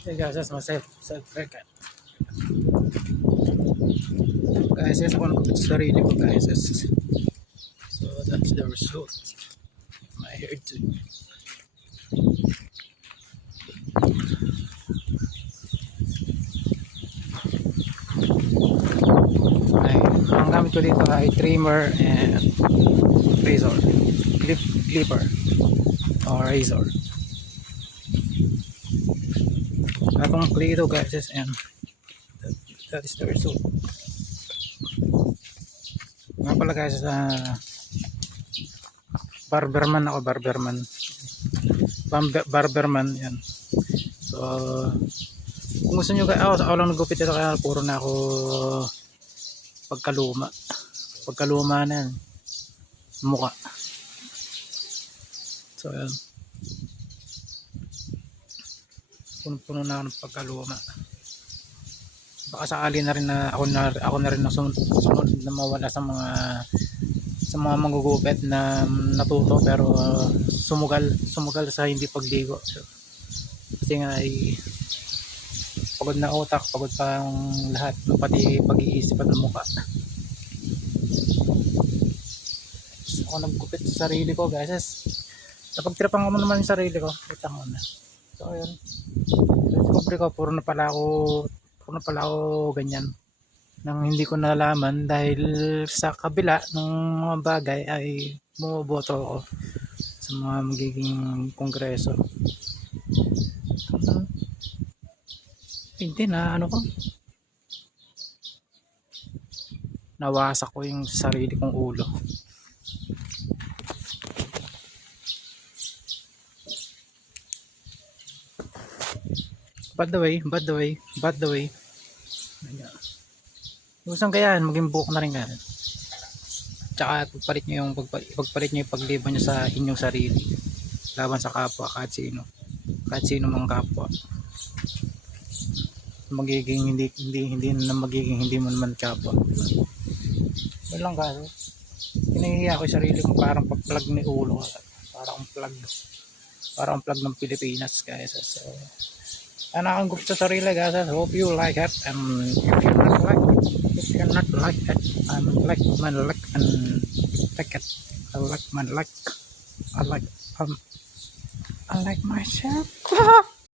Hey guys, that's my self record. Guys, yes, ako nagkupit sa sarili ko guys. So that's the result. My hair too. Ang gamit ko dito ay trimmer and razor. Clipper or razor. Akong klito guys, and that is the result. Nga pala guys, barberman ako, barberman yan. So kung gusto nyo guys, ako lang nagupit ito, kaya puro na ako pagkaluma na yan mukha. So yan, puno na ako ng pagkaluma. Baka sakali na rin na ako na rin sunod na mawala sa mga manggugupit na natuto pero sumugal sa hindi pagligo. Kasi nga ay pagod na utak, pagod pa ang lahat, pati pag-iisip at mukha. So, ako naggupit sa sarili ko guys. Napagtripan ko naman yung sarili ko, utang ko na. So ayun, discovery ko puro na pala ako ganyan nang hindi ko nalaman, dahil sa kabila ng mga bagay ay bumoboto ako sa mga magiging kongreso. Hindi na nawasak ko yung sarili kong ulo. Bad the way. Gusto kayaan maging buhok na rin yan. Tsaka pagpalit nyo yung pagliban nyo sa inyong sarili laban sa kapwa, kahit sino mang kapwa. Magiging hindi na magiging hindi mo naman kapwa. Yun lang kaso. Hinahiya ko yung sarili ko, parang pag-plug ni ulo, parang plug ng Pilipinas guys. So akong gusto sa sarili guys. I hope you like it, and if you're not like it, I'm like my luck and take it. I like my luck. I like myself.